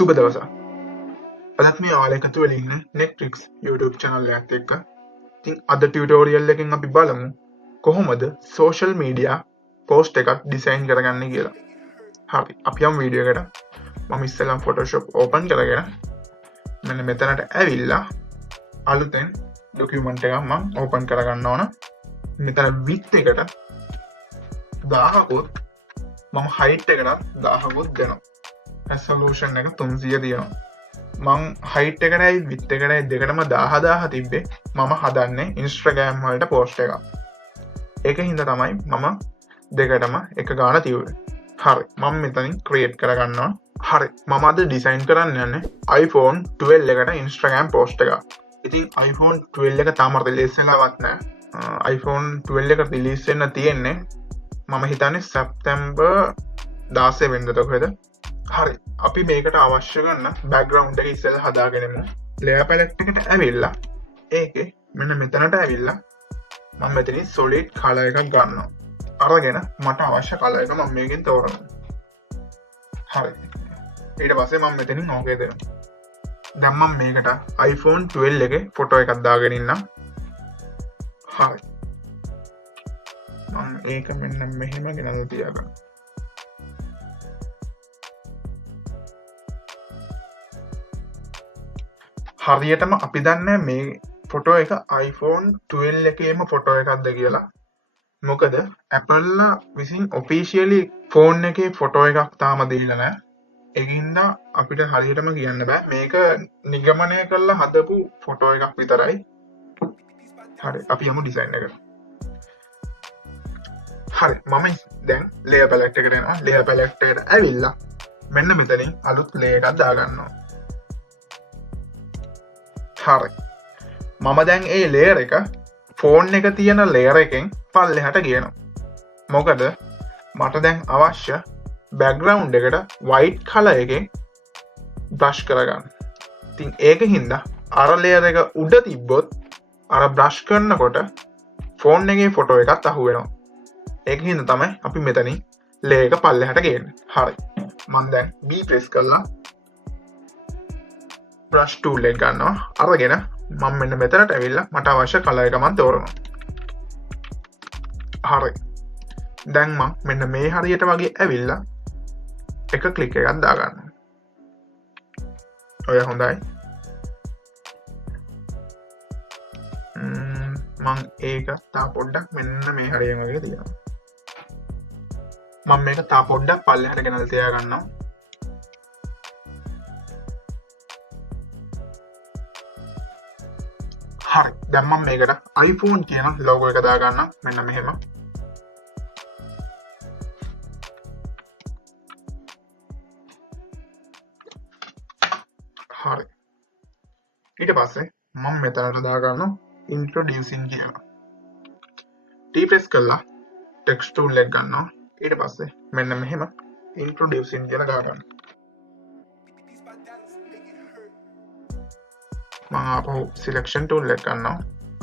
සුබ දවසක්. අදත් මේ ඔයාලා එකතු වෙලා ඉන්නේ Netflix YouTube channel එකත් එක්ක. ඉතින් අද ටියුටෝරියල් එකෙන් අපි බලමු කොහොමද social media post එකක් design කරගන්නේ කියලා. හරි. අපි යමු වීඩියෝ එකට. මම ඉස්සෙල්ලාම Photoshop open කරගෙන මෙන්න මෙතනට ඇවිල්ලා අලුතෙන් document එකක් මම open කරගන්න ඕන. මෙතන width එකට 1000කුත් මම height එකට 1000කුත් දෙනවා. resolution එක 300 තියෙනවා. මං height එකටයි width එකටයි දෙකටම 1000 තිබ්බේ. මම හදන්නේ Instagram වලට post එකක්. ඒක හින්දා තමයි මම දෙකටම එක ගාන තියුවේ. හරි. මම මෙතනින් create කරගන්නවා. හරි. මම අද design කරන්න යන්නේ iPhone 12 එකට Instagram post එකක්. ඉතින් iPhone 12 එක තාම release වෙලාවත් නැහැ. iPhone 12 එක release වෙන්න තියෙන්නේ මම හිතන්නේ September 16 වෙනිදා කොහෙද? හරි. අපි මේකට අවශ්‍ය කරන background එක ඉස්සෙල්ලා හදාගෙනමු. layer palette එකට ඇවිල්ලා ඒකේ මෙන්න මෙතනට ඇවිල්ලා මම මෙතනින් solid color එකක් ගන්නවා. අරගෙන මට අවශ්‍ය color එක මම මේකෙන් තෝරනවා. හරි. ඊට පස්සේ මම මෙතනින් okay දෙනවා. දැන් මම මේකට iPhone 12 එකේ photo එකක් දාගෙන ඉන්නම්. හරි. මම ඒක මෙන්න මෙහෙම ගෙනල්ලා තියාගන්න. හරියටම අපි දන්නේ මේ ෆොටෝ එක iPhone 12 එකේම ෆොටෝ එකක්ද කියලා. මොකද Apple විසින් officially phone එකේ ෆොටෝ එකක් තාම දීලා නැහැ. ඒකින්ද අපිට හරියටම කියන්න බෑ. මේක නිගමනය කරලා හදපු ෆොටෝ එකක් විතරයි. හරි. අපි යමු ඩිසයින් එකට. හරි. මම දැන් layer palette එකට යනවා. layer palette එකට ඇවිල්ලා මෙන්න මෙතනින් අලුත් layer එකක් දාගන්නවා. හරි. මම දැන් ඒ layer එක ෆෝන් එක තියෙන layer එකෙන් පල්ලෙහාට ගියනවා. මොකද මට දැන් අවශ්‍ය background එකට white color එකෙන් brush කරගන්න. ඉතින් ඒක හින්දා අර layer එක උඩ තිබ්බොත් අර brush කරනකොට ෆෝන් එකේ ෆොටෝ එකත් අහු වෙනවා. ඒක හින්දා තමයි අපි මෙතනින් layer එක පල්ලෙහාට ගේන්නේ. හරි. මම දැන් B press කරලා brush tool එක ගන්නවා. අරගෙන මම මෙන්න මෙතනට ඇවිල්ලා මට අවශ්‍ය color එක මම තෝරනවා. හරි. දැන් මම මෙන්න මේ හරියට වගේ ඇවිල්ලා එක ක්ලික් එකක් දාගන්නවා. ඔය හොඳයි. මම ඒක තා පොඩ්ඩක් මෙන්න මේ හරියෙන් වගේ තියනවා. මම මේක තා පොඩ්ඩක් පල්ලෙහාට ගෙනල්ලා තියා ගන්නවා. හරි. දැන් මම මේකට iPhone කියන logo එක දාගන්නම්. මෙන්න මෙහෙම. හරි. ඊට පස්සේ මම මෙතනට දාගන්නවා introducing කියලා. T press කරලා text tool එක ගන්නවා. ඊට පස්සේ මෙන්න මෙහෙම introducing කියලා දාගන්නවා. මම ආපහු selection tool එක ගන්නවා.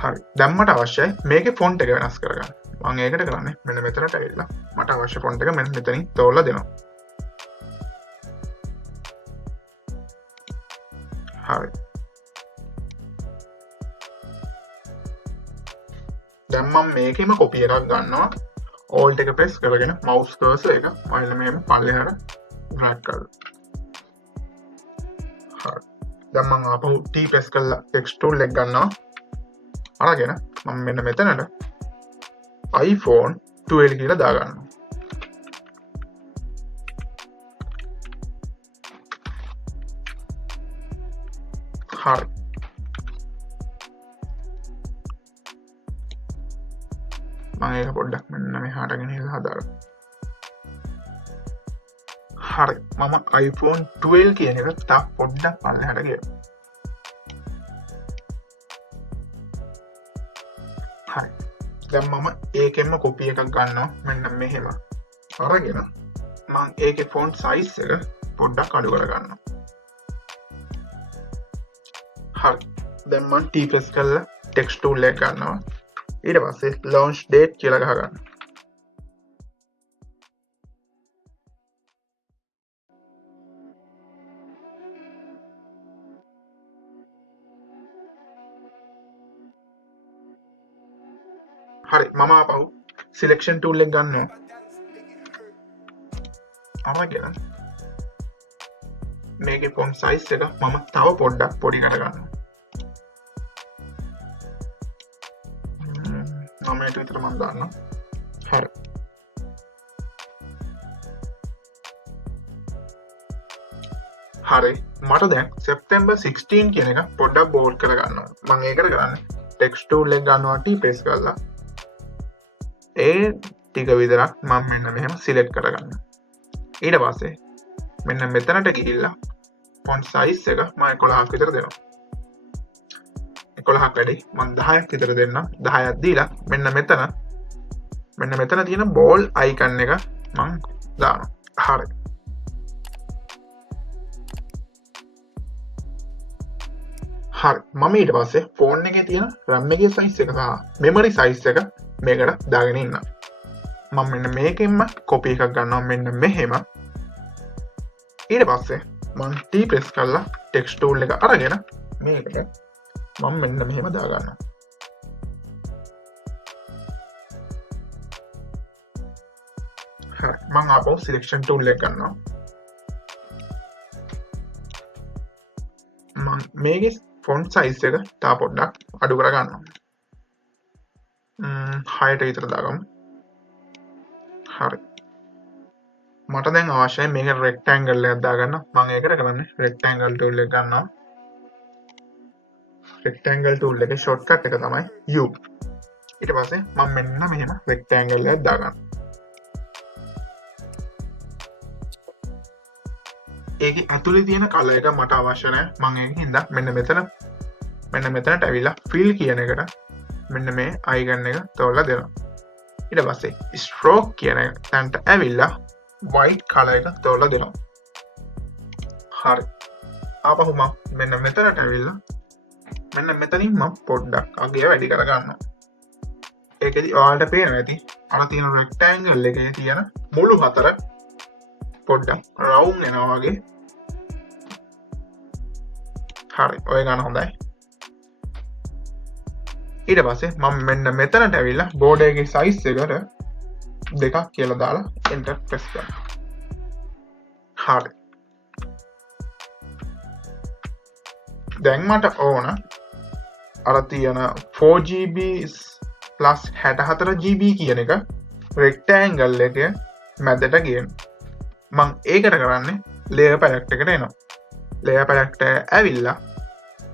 හරි. දැන් මට අවශ්‍යයි මේකේ font එක වෙනස් කරගන්න. මම ඒකට කරන්නේ මෙන්න මෙතනට ඇවිල්ලා මට අවශ්‍ය font එක මෙන්න මෙතනින් තෝරලා දෙනවා. හරි. දැන් මම මේකෙම copy එකක් ගන්නවා. alt එක press කරගෙන mouse cursor එක මම මෙහෙම පල්ලෙහාට drag කරලා. හරි. දැන් මම ආපහු T press කරලා text tool එක ගන්නවා. අරගෙන මම මෙන්න මෙතනට iPhone 12 කියලා දාගන්නවා. හරි. මම ඒක පොඩ්ඩක් මෙන්න මෙහාට ගෙනල්ලා හදාගන්නවා. හරි. මම iPhone 12 කියන එක තා පොඩ්ඩක් පල්ලෙහාට ගියා. හරි. දැන් මම ඒකෙන්ම copy එකක් ගන්නවා මෙන්න මෙහෙම. අරගෙන මම ඒකේ font size එක පොඩ්ඩක් අඩු කරගන්නවා. හරි. දැන් මම T press කරලා text tool එක ගන්නවා. ඊට පස්සේ launch date කියලා ගහගන්නවා. හරි මම ආපහු selection tool එක ගන්නවා අරගෙන මේකේ font size එක මම තව පොඩ්ඩක් පොඩි කරගන්නවා 9ට විතර මම දාන්නවා හරි හරි මට දැන් September 16 කියන එක පොඩ්ඩක් බෝල්ඩ් කරගන්නවා මම ඒකට කරන්නේ text tool එක ගන්නවා T press කරලා ඒ ටික විතරක් මම මෙන්න මෙහෙම select කරගන්නවා ඊට පස්සේ මෙන්න මෙතනට ගිහිල්ලා font size එක මම 11ක් විතර දෙනවා 11ක් වැඩි මම 10ක් විතර දෙන්නම් 10ක් දීලා මෙන්න මෙතන තියෙන ball icon එක මම දානවා හරි හරි මම ඊට පස්සේ ෆෝන් එකේ තියෙන RAM එකේ size එක සහ memory size එක මේකට දාගෙන ඉන්නවා මම මෙන්න මේකෙන්ම copy එකක් ගන්නවා මෙන්න මෙහෙම ඊට පස්සේ මම T press කරලා text tool එක අරගෙන මේකට මම මෙන්න මෙහෙම දා ගන්නවා හරි මම ආපහු selection tool එක ගන්නවා මම මේකේ font size එක තා පොඩ්ඩක් අඩු කර ගන්නවා 6ට විතර දාගමු හරි මට දැන් අවශ්‍යයි මේක rectangle එකක් දාගන්න මම ඒකට කරන්නේ rectangle tool එක ගන්නවා rectangle tool එකේ shortcut එක තමයි U ඊට පස්සේ මම මෙන්න මෙහෙම rectangle එකක් දාගන්නවා ඒකේ ඇතුලේ තියෙන color එක මට අවශ්‍ය නැහැ මම ඒකින් හින්දා මෙන්න මෙතනට ඇවිල්ලා fill කියන එකට මෙන්න මේ icon එක තෝරලා දෙනවා ඊට පස්සේ stroke කියන තැනට ඇවිල්ලා white color එක තෝරලා දෙනවා හරි ආපහු මම මෙන්න මෙතනට ඇවිල්ලා මෙන්න මෙතනින් මම පොඩ්ඩක් අගය වැඩි කර ගන්නවා ඒකෙදි ඔයාලට පේනවා ඇති අර තියෙන rectangle එකේ තියෙන මුළු හතර පොඩ්ඩක් round වෙනවා වගේ හරි ඔය ගන්න හොඳයි ඊට පස්සේ මම මෙන්න මෙතනට ඇවිල්ලා border එකේ size එකට 2ක් කියලා දාලා enter press කරනවා හරි දැන් මට ඕන අර තියෙන 4GB plus 64GB කියන එක rectangle එකේ මැදට ගේන්න මම ඒකට කරන්නේ layer palette එකට එනවා layer palette ඇවිල්ලා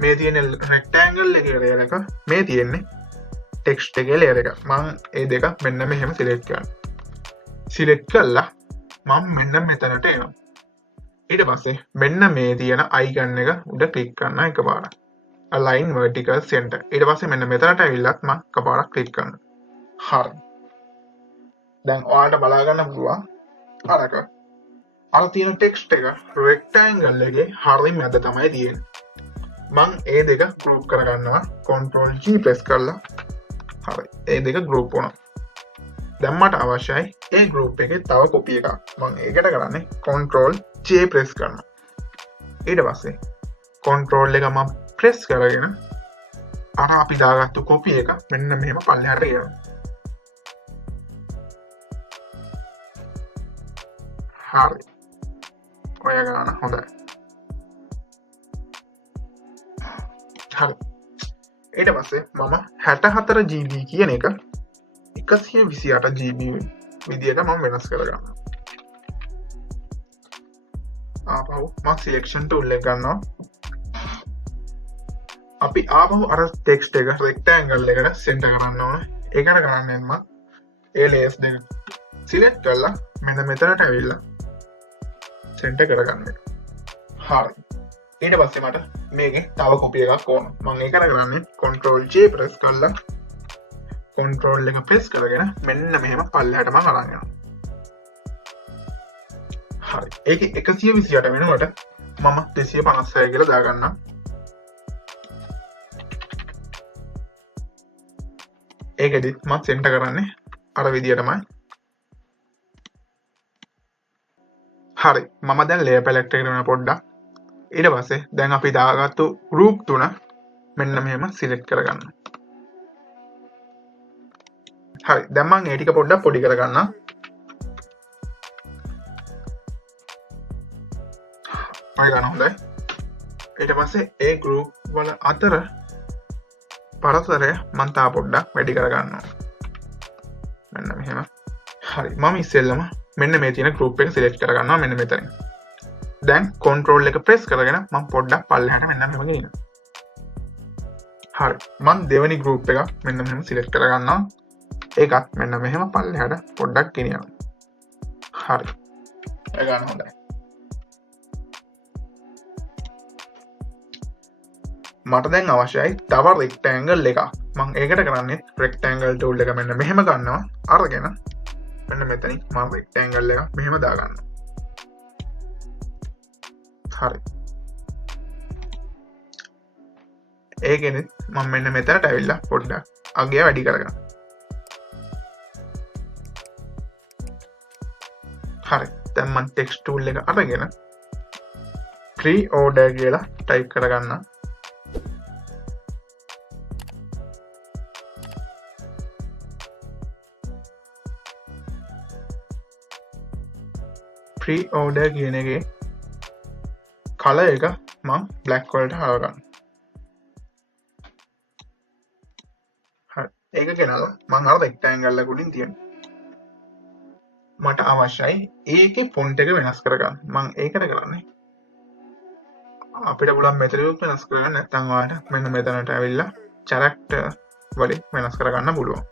මේ තියෙන rectangle එකේ layer එක මේ තියෙන්නේ text එකේ layer එක මම ඒ දෙක මෙන්න මෙහෙම select කරනවා select කළා මම මෙන්න මෙතනට එනවා ඊට පස්සේ මෙන්න මේ තියෙන icon එක උඩ click කරනවා එකපාරට align vertical center ඊට පස්සේ මෙන්න මෙතනට ඇවිල්ලත් මම එකපාරක් click කරනවා හරි දැන් ඔයාලට බලා ගන්න පුළුවන් අර තියෙන text එක rectangle එකේ හරිය මැද තමයි තියෙන්නේ මම ඒ දෙක group කරගන්නවා control G press කරලා හරි ඒ දෙක group වුණා දැන් මට අවශ්‍යයි ඒ group එකේ තව copy එකක් මම ඒකට කරන්නේ control J press කරනවා ඊට පස්සේ control එක මම press කරගෙන අර අපි දාගත්තු copy එක මෙන්න මෙහෙම පල්ලෙහාට ගේනවා හරි ඔය ගන්න හොඳයි හරි ඊට පස්සේ මම 64GB කියන එක 128GB විදියට මම වෙනස් කරගන්නවා ආපහු මම selection tool එක ගන්නවා අපි ආපහු අර text එක rectangle එකට center කරන්න ඕනේ ඒකට කරන්නේ මම ඒ layers දෙක select කරලා මෙන්න මෙතනට ඇවිල්ලා center කරගන්න එක හරි ඊට පස්සේ මට මේකේ තව copy එකක් ඕන මම ඒකට කරන්නේ control J press කරලා control එක press කරගෙන මෙන්න මෙහෙම පල්ලෙහාට මම අරන් යනවා හරි ඒකේ 128 වෙනකොට මම 256 කියලා දාගන්නම් ඒකෙදි මම center කරන්නේ අර විදියටමයි හරි මම දැන් layer palette එකට යන පොඩ්ඩක් ඊට පස්සේ දැන් අපි දාගත්තු group තුන මෙන්න මෙහෙම select කරගන්න හරි දැන් මම ඒ ටික පොඩ්ඩක් පොඩි කරගන්නම්. ඔය ගන්න හොඳයි. ඊට පස්සේ ඒ group වල අතර පරතරය මම තා පොඩ්ඩක් වැඩි කරගන්නවා. මෙන්න මෙහෙම. හරි මම ඉස්සෙල්ලම මෙන්න මේ තියෙන group එක select කරගන්නවා මෙන්න මෙතන. දැන් control එක press කරගෙන මම පොඩ්ඩක් පල්ලෙහාට මෙන්න මෙහෙම ගෙනියනවා. හරි මම දෙවෙනි group එක මෙන්න මෙහෙම select කරගන්නවා. ඒකත් මෙන්න මෙහෙම පල්ලෙහාට පොඩ්ඩක් ගෙනියනවා. හරි. ඒ ගන්න හොඳයි. මට දැන් අවශ්‍යයි තව rectangle එකක්. මම ඒකට කරන්නේ rectangle tool එක මෙන්න මෙහෙම ගන්නවා. අරගෙන මෙන්න මෙතනින් මම rectangle එක මෙහෙම දාගන්නවා. හරි. ඒකෙනෙත් මම මෙන්න මෙතනට ඇවිල්ලා පොඩ්ඩක් අගය වැඩි කරගන්නවා. හරි. දැන් මම text tool එක අරගෙන pre-order කියලා type කරගන්නවා. pre-order කියන එකේ color එක මම black වලට හරවගන්නවා. හරි. ඒක ගෙනල්ලා මම අර rectangle එක උඩින් තියනවා. මට අවශ්‍යයි ඒකේ font එක වෙනස් කරගන්න. මම ඒකට කරන්නේ අපිට පුළුවන් මෙතනින් වෙනස් කරගන්න නැත්නම් ඔයාලට මෙන්න මෙතනට ඇවිල්ලා character වලින් වෙනස් කරගන්න පුළුවන්.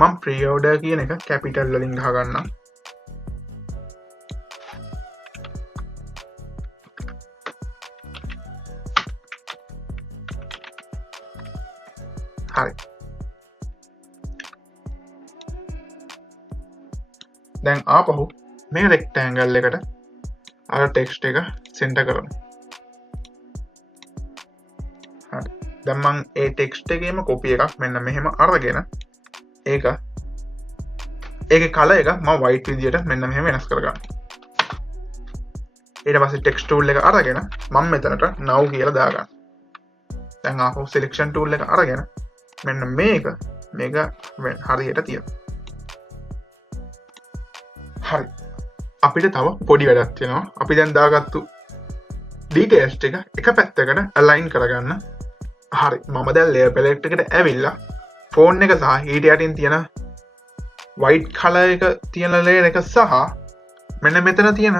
මම pre-order කියන එක capital වලින් ගහගන්නම්. හරි. දැන් ආපහු මේ rectangle එකට අර text එක center කරමු. හරි. දැන් මම ඒ text එකේම copy එකක් මෙන්න මෙහෙම අරගෙන ඒකේ color එක මම white විදියට මෙන්න මෙහෙම වෙනස් කරගන්නවා. ඊට පස්සේ text tool එක අරගෙන මම මෙතනට now කියලා දාගන්නවා. දැන් ආපහු selection tool එක අරගෙන මෙන්න මේක හරියට තියනවා. හරි. අපිට තව පොඩි වැඩක් තියෙනවා. අපි දැන් දාගත්තු details ටික එක පැත්තකට align කරගන්න. හරි. මම දැන් layer palette එකට ඇවිල්ලා ෆෝන් එක සහ ඊට යටින් තියෙන white color එක තියෙන layer එක සහ මෙන්න මෙතන තියෙන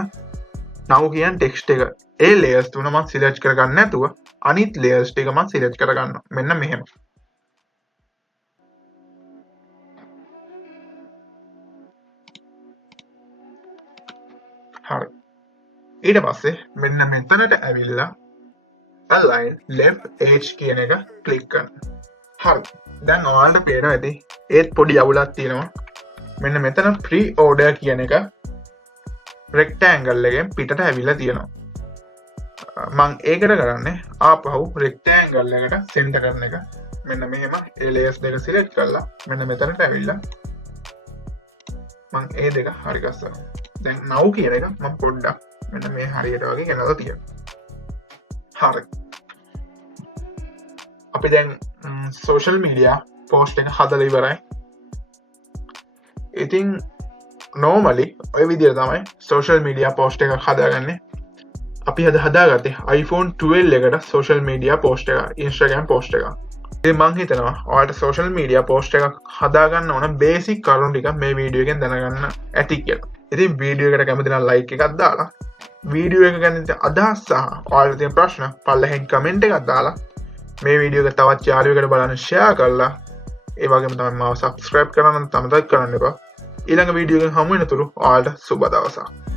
now කියන text එක ඒ layers තුන මම select කරගන්න නැතුව අනිත් layers ටික මම select කරගන්නවා. මෙන්න මෙහෙම. හරි. ඊට පස්සේ මෙන්න මෙතනට ඇවිල්ලා align left edge කියන එක click කරනවා. හරි. දැන් ඔයාලට පේනවා ඇති ඒත් පොඩි අවුලක් තියෙනවා. මෙන්න මෙතන pre-order කියන එක rectangle එකෙන් පිටට ඇවිල්ලා තියෙනවා. මම ඒකට කරන්නේ ආපහු rectangle එකට center කරන එක. මෙන්න මෙහෙම ඒ layers දෙක select කරලා මෙන්න මෙතනට ඇවිල්ලා මම ඒ දෙක හරි ගස්සනවා. දැන් now කියන එක මම පොඩ්ඩක් මෙන්න මේ හරියට වගේ ගෙනලා තියෙනවා. හරි. අපි දැන් social media post එක හදලා ඉවරයි. ඉතින් normally ඔය විදිහට තමයි social media post එකක් හදාගන්නේ. අපි හදාගත්තේ iPhone 12 එකට social media post එක, Instagram post එක. ඉතින් මම හිතනවා ඔයාලට social media post එකක් හදාගන්න ඕන basic කරුණු ටික මේ වීඩියෝ එකෙන් දැනගන්න ඇති කියලා. ඉතින් වීඩියෝ එකට කැමති නම් like එකක් දාලා වීඩියෝ එක ගැන අදහස් සහ ඔයාලට තියෙන ප්‍රශ්න පල්ලෙහෙන් comment එකක් දාලා මේ වීඩියෝ එක තවත් යාළුවෙකුට බලන්න share කරලා ඒ වගේම තමයි මාව subscribe කරන්න අමතක කරන්න එපා. ඊළඟ වීඩියෝ එකෙන් හමු වෙනතුරු ඔයාලට සුබ දවසක්.